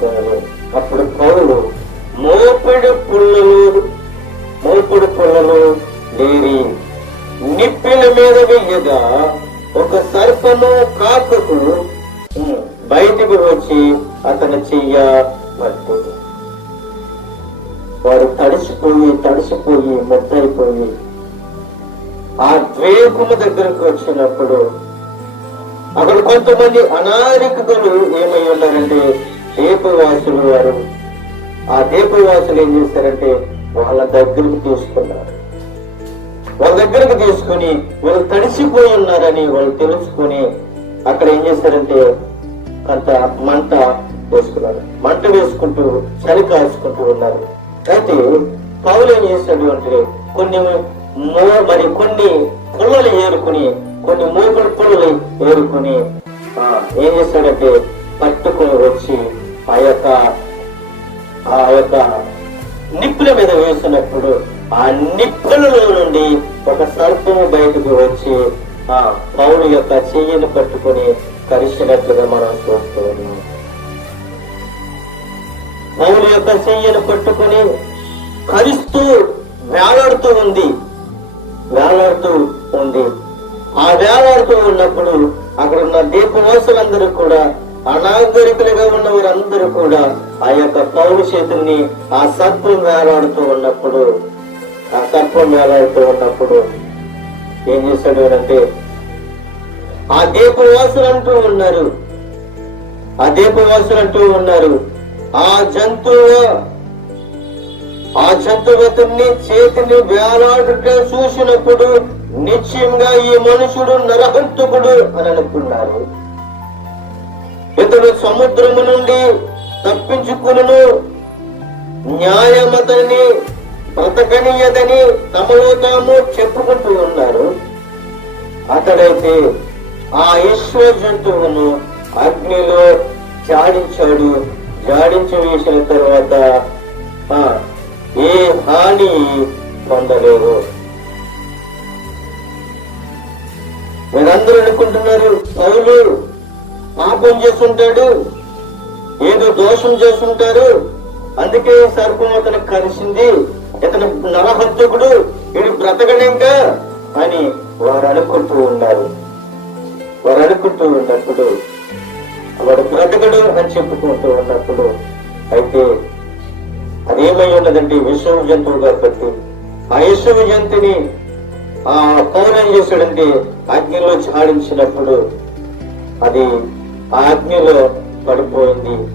తెచ్చుకున్నారు. అప్పుడు పౌలు మోపుడు పుల్లలు లేరి నిప్పిన మీద వెయ్యగా ఒక సర్పము కాకుకు బయటికి వచ్చి అతని చెయ్య పట్టింది. వారు తడిసిపోయి ముద్దయిపోయి ఆ ద్వీపము దగ్గరకు వచ్చినప్పుడు అక్కడ కొంతమంది అనాగరికులు ఏమై ఉన్నారంటే దీపవాసులు. వారు ఆ దీపవాసులు ఏం చేశారంటే వాళ్ళ దగ్గరికి తీసుకున్నారు. వాళ్ళ దగ్గరికి తీసుకుని వాళ్ళు తడిసిపోయి ఉన్నారని వాళ్ళు తెలుసుకుని అక్కడ ఏం చేశారంటే కొంత మంట వేసుకున్నారు. మంట వేసుకుంటూ చలి కాల్చుకుంటూ ఉన్నారు. అయితే పౌలు ఏం చేశాడు అంటే కొన్ని పుల్లలు ఏరుకుని కొన్ని మోపుడు పుల్లలు ఏరుకుని ఏం చేశాడంటే పట్టుకొని వచ్చి ఆ యొక్క నిప్పుల మీద వేసినప్పుడు ఆ నిప్పులలో నుండి ఒక సర్పము బయటకు వచ్చి ఆ పౌలు యొక్క చెయ్యిని పట్టుకొని కరిచినట్లుగా మనం చూస్తూ ఉన్నాం. పౌలు యొక్క చెయ్యిని పట్టుకొని కరిస్తూ వేలాడుతూ ఉంది. ఆ వేలాడుతూ ఉన్నప్పుడు అక్కడ ఉన్న దీపవాసులందరూ కూడా అనాగరికులుగా ఉన్న వారందరూ కూడా ఆ యొక్క పౌలు చేతుల్ని ఆ సర్పం వేలాడుతూ ఉన్నప్పుడు ఏం చేశాడు అంటే ఆ దీపవాసులు అంటూ ఉన్నారు ఆ జంతువు అతన్ని చేతిని వేలాడుట చూసినప్పుడు నిశ్చయంగా ఈ మనుషుడు నరహంతకుడు అని అనుకున్నారు. ఇతడు సముద్రము నుండి తప్పించుకును న్యాయమతని బ్రతకనీయదని తమలో తాము చెప్పుకుంటూ ఉన్నారు. అతడైతే ఆ ఈశ్వ జంతువును అగ్నిలో జాడించి వేసిన తర్వాత ఏ హాని పొందలేదు. మీరందరూ అనుకుంటున్నారు పౌలు పాపం చేస్తుంటాడు, ఏదో దోషం చేస్తుంటారు, అందుకే సర్పం అతను కలిసింది, ఇతను నరహంతకుడు, వీడు బ్రతకనింకా అని వారు అనుకుంటూ ఉన్నప్పుడు వాడు బ్రతకడు అని చెప్పుకుంటూ ఉన్నప్పుడు అయితే అదేమై ఉన్నదంటే విషమ జంతువు కాబట్టి ఆ విషమ జంతుని ఆ పౌలు ఏం చేశాడంటే అగ్నిలో జాడించినప్పుడు అది ఆ అగ్నిలో పడిపోయింది.